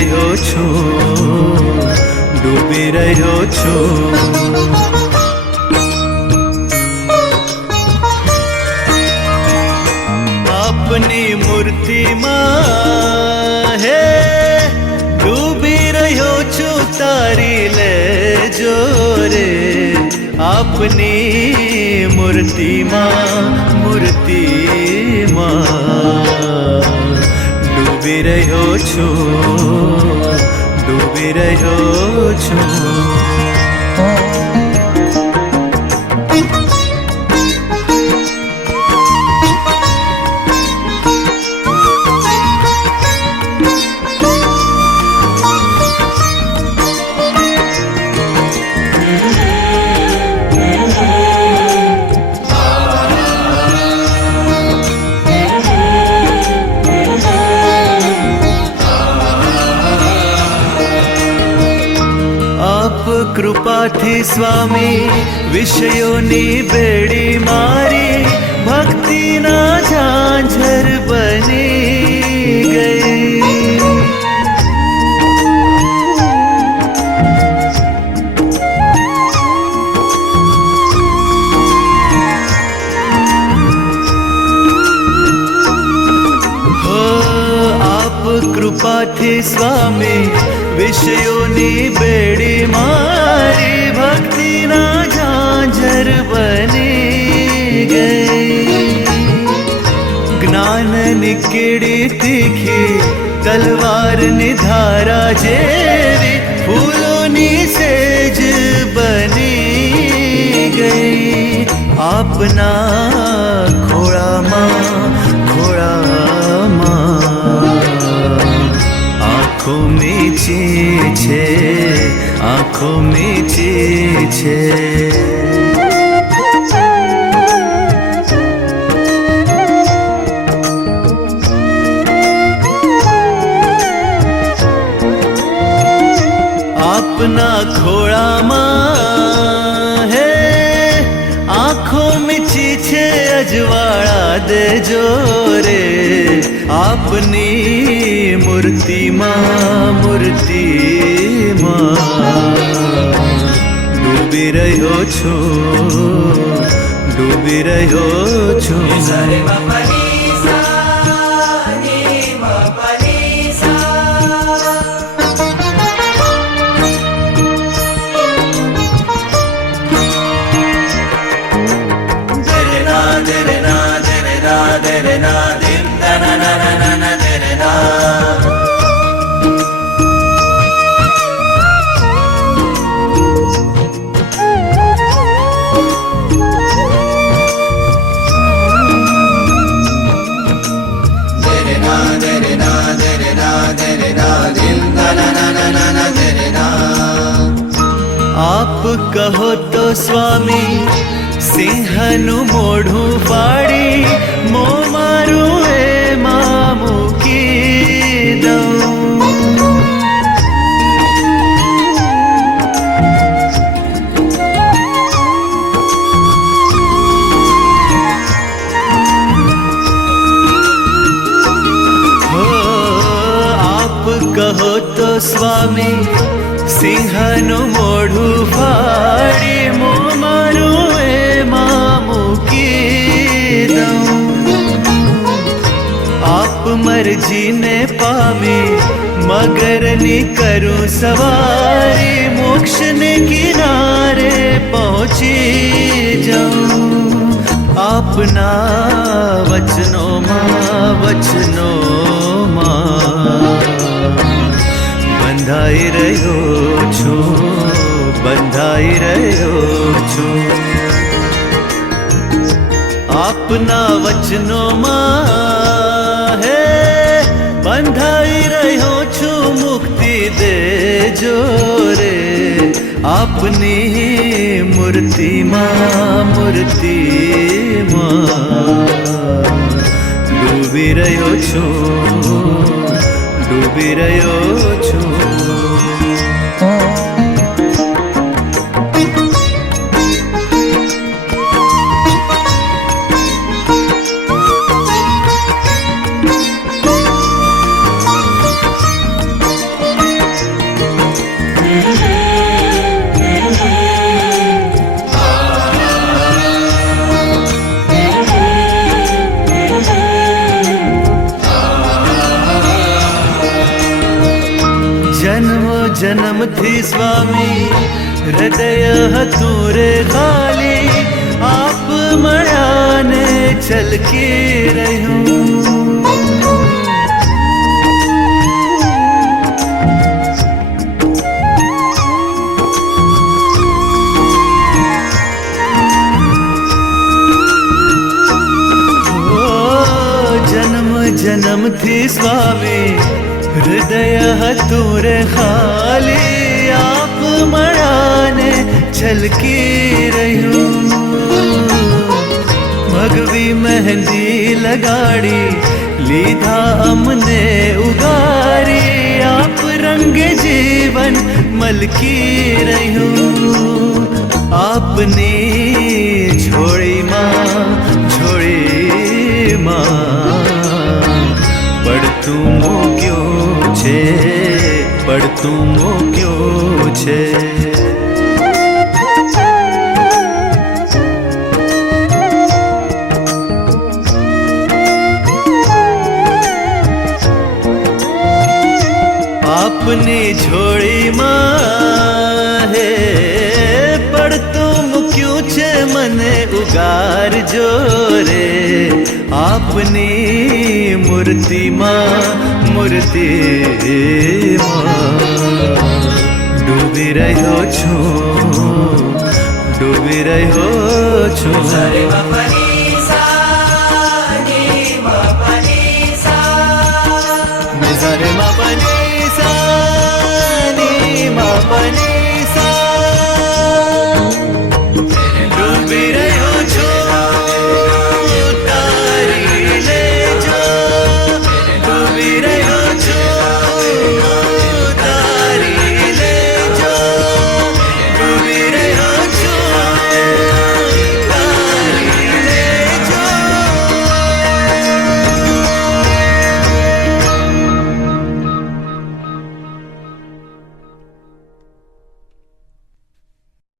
રહ્યો છું, ડૂબી રહ્યો છું. આપની મૂર્તિમાં હે ડૂબી રહ્યો છું, તારી લેજો રે. આપની મૂર્તિમાં ડૂબી રહ્યો છું, ડૂબી રહ્યો છું. કૃપાથી સ્વામી વિષયોની બેડી મારી ભક્તિના ઝાંઝર બની ગઈ. હો આપ કૃપાથી સ્વામી વિષયોની બેડી મારી ભક્તિના ઝાંઝર બની ગઈ. જ્ઞાનની કીડી તીખી તલવારની ધારા જેવી ફૂલોની સેજ બની ગઈ. આપના ખોળામાં આંખો મીચી છે, આંખો મીચી છે. આપના ખોળામાં હે આંખો મીચી છે, અજવાળા દેજો રે. આપની મૂર્તિમાં ડૂબી રહ્યો છું, ડૂબી રહ્યો છું. આપ કહો તો સ્વામી સિંહનું મોઢું ફાડી મો મારું એમાં મૂકી દઉં. હો આપ કહો તો સ્વામી સિંહનું મોઢું ફાડી મો મારું એમાં મૂકી દઉં. આપ મરજીને પામી મગરની કરું સવારી, મોક્ષને કિનારે પહોંચી જાઉં. આપના વચનોમાં બંધાઈ રહ્યો છું, બંધાઈ રહ્યો છું. આપના વચનોમાં હે બંધાઈ રહ્યો છું, મુક્તિ દેજો રે. આપની મૂર્તિમાં ડૂબી રહ્યો છું, ડૂબી રહ્યો છું. જન્મથી સ્વામી હૃદય હતું રે ખાલી આપ મળ્યા ને છલકી રહ્યું જન્મથી સ્વામી હૃદય હતું રે ખાલી આપ મળ્યાને છલકી રહ્યું ભગવી મહેંદી લગાડી લીધા અમને ઉગારી આપ રંગે જીવન મલકી રહ્યું આપની ઝોળીમાં પડતું મૂક્યું છે પડતું મૂક્યું છે આપની ઝોળીમાં હે પડતું મૂક્યું છે મને ઉગારજો રે આપની મૂર્તિમાં ડૂબી રહ્યો છું